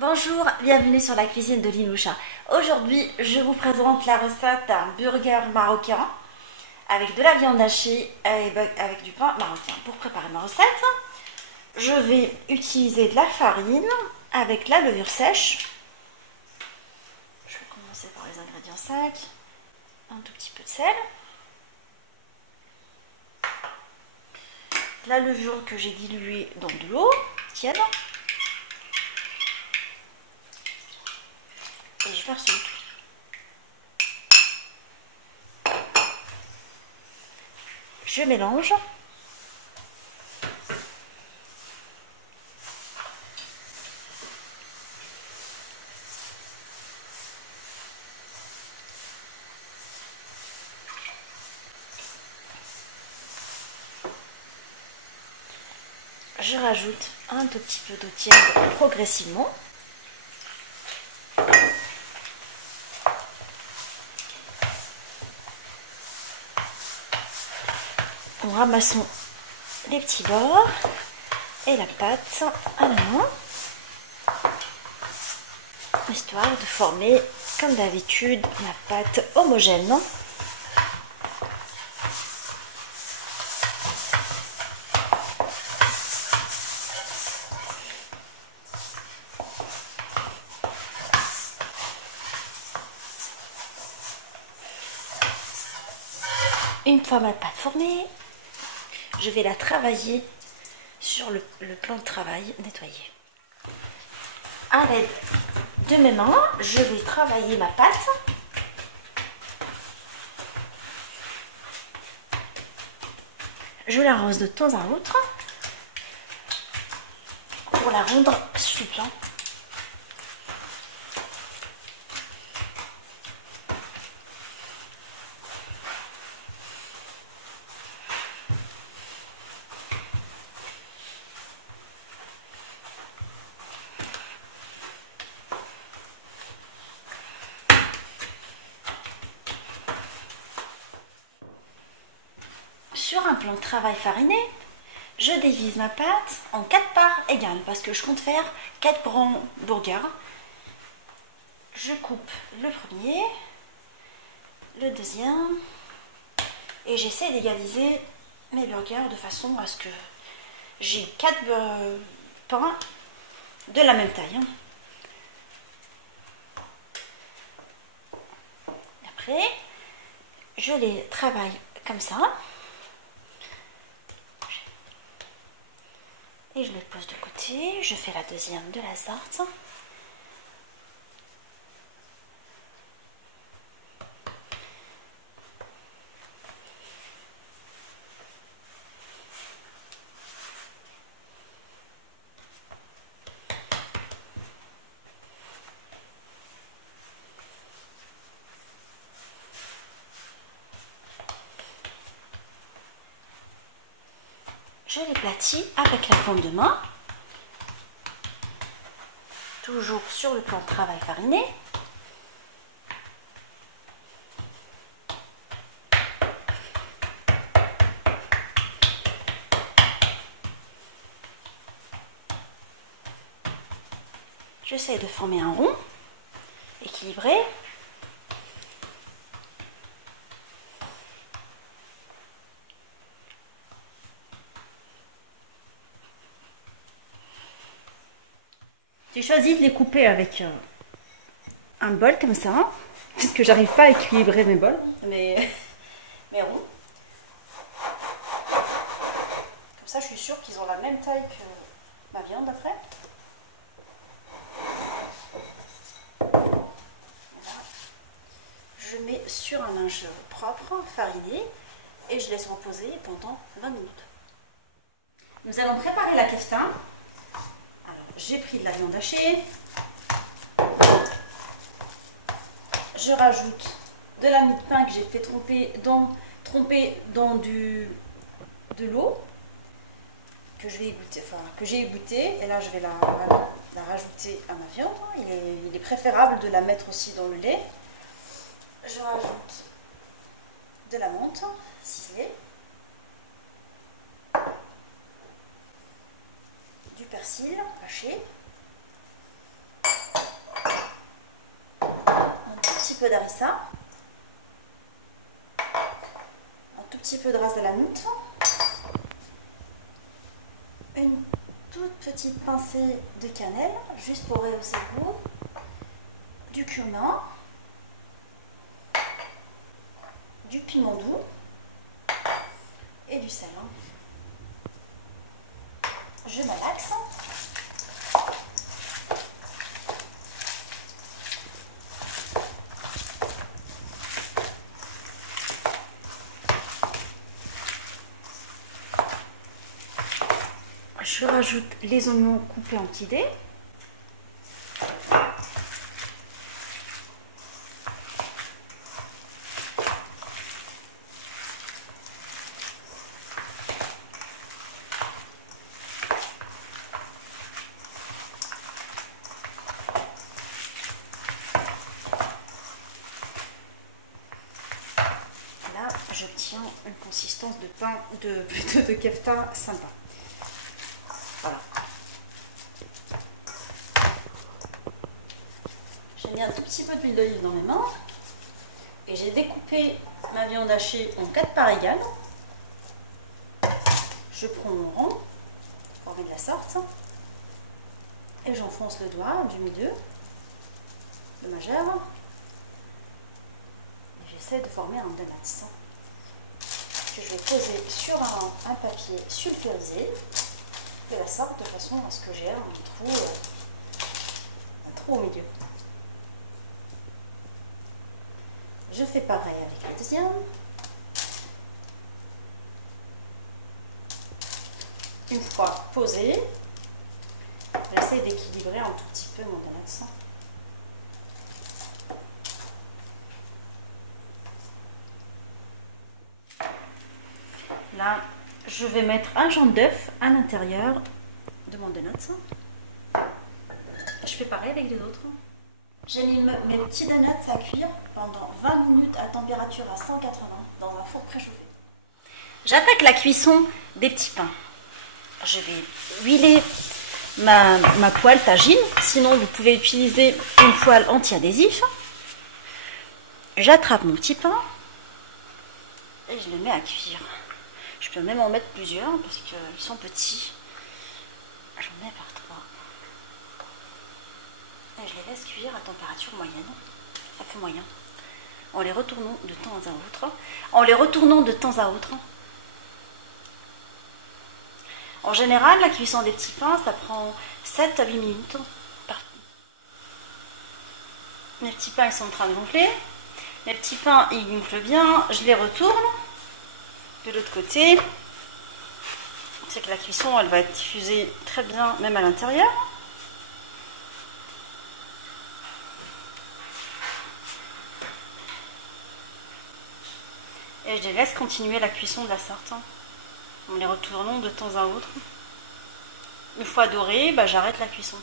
Bonjour, bienvenue sur la cuisine de Linoucha. Aujourd'hui, je vous présente la recette d'un burger marocain avec de la viande hachée et avec du pain marocain. Pour préparer ma recette, je vais utiliser de la farine avec la levure sèche. Je vais commencer par les ingrédients secs. Un tout petit peu de sel. La levure que j'ai diluée dans de l'eau tiède. Et je verse le tout. Je mélange. Je rajoute un tout petit peu d'eau tiède progressivement. En ramassant les petits bords et la pâte à la main, histoire de former, comme d'habitude, la pâte homogène. Une fois ma pâte formée, je vais la travailler sur le plan de travail nettoyé. À l'aide de mes mains, je vais travailler ma pâte. Je l'arrose de temps à autre pour la rendre souple. Sur un plan de travail fariné, je divise ma pâte en 4 parts égales parce que je compte faire 4 grands burgers. Je coupe le premier, le deuxième et j'essaie d'égaliser mes burgers de façon à ce que j'ai 4 pains de la même taille. Après, je les travaille comme ça. Et je les pose de côté, je fais la deuxième de la sorte. Je les platis avec la paume de main, toujours sur le plan de travail fariné. J'essaie de former un rond équilibré. J'ai choisi de les couper avec un bol comme ça, parce que j'arrive pas à équilibrer mes bols, mes ronds. Comme ça, je suis sûre qu'ils ont la même taille que ma viande après. Voilà. Je mets sur un linge propre, fariné, et je laisse reposer pendant 20 minutes. Nous allons préparer la kefta. J'ai pris de la viande hachée, je rajoute de la mie de pain que j'ai fait tremper dans de l'eau que j'ai égouttée, et là je vais la rajouter à ma viande. Il est préférable de la mettre aussi dans le lait. Je rajoute de la menthe ciselée, du persil haché, peu d'harissa, un tout petit peu de ras de la noute, une toute petite pincée de cannelle, juste pour rehausser le goût, du cumin, du piment doux et du sel. Je malaxe. Je rajoute les oignons coupés en petits dés. Là, j'obtiens une consistance de pain, plutôt de kefta sympa. Voilà. J'ai mis un tout petit peu d'huile d'olive dans mes mains et j'ai découpé ma viande hachée en 4 parts égales. Je prends mon rond, formé de la sorte, et j'enfonce le doigt du milieu, le majeur, et j'essaie de former un donut que je vais poser sur un papier sulfurisé de la sorte, de façon à ce que j'ai un trou au milieu. Je fais pareil avec la deuxième. Une fois posé, j'essaie d'équilibrer un tout petit peu mon donut. Là, je vais mettre un jaune d'œuf à l'intérieur de mon donut. Je fais pareil avec les autres. J'ai mis mes petits donuts à cuire pendant 20 minutes à température à 180 dans un four préchauffé. J'attaque la cuisson des petits pains. Je vais huiler ma poêle tagine, sinon vous pouvez utiliser une poêle anti-adhésif. J'attrape mon petit pain et je le mets à cuire. Je peux même en mettre plusieurs parce qu'ils sont petits. J'en mets par 3. Et je les laisse cuire à température moyenne, à feu moyen, en les retournant de temps à autre. En général, la cuisson des petits pains, ça prend 7 à 8 minutes. Mes petits pains, ils sont en train de gonfler. Les petits pains, ils gonflent bien. Je les retourne de l'autre côté. C'est que la cuisson, elle va être diffusée très bien, même à l'intérieur. Et je les laisse continuer la cuisson de la sorte, en les retournant de temps à autre. Une fois dorés, j'arrête la cuisson.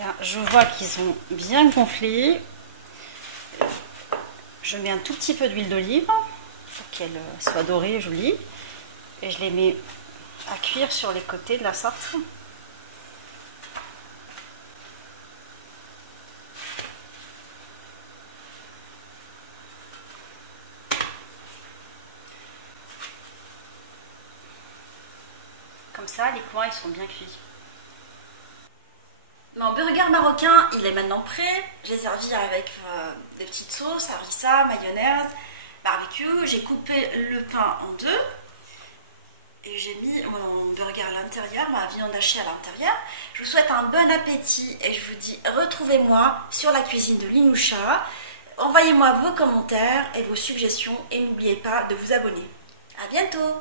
Là, je vois qu'ils ont bien gonflé. Je mets un tout petit peu d'huile d'olive pour qu'elle soit dorée et jolie. Et je les mets à cuire sur les côtés de la sorte. Comme ça, les coins ils sont bien cuits. Mon burger marocain, il est maintenant prêt. J'ai servi avec des petites sauces, harissa, mayonnaise, barbecue. J'ai coupé le pain en deux. Et j'ai mis mon burger à l'intérieur, ma viande hachée à l'intérieur. Je vous souhaite un bon appétit et je vous dis retrouvez-moi sur la cuisine de Linoucha. Envoyez-moi vos commentaires et vos suggestions et n'oubliez pas de vous abonner. À bientôt!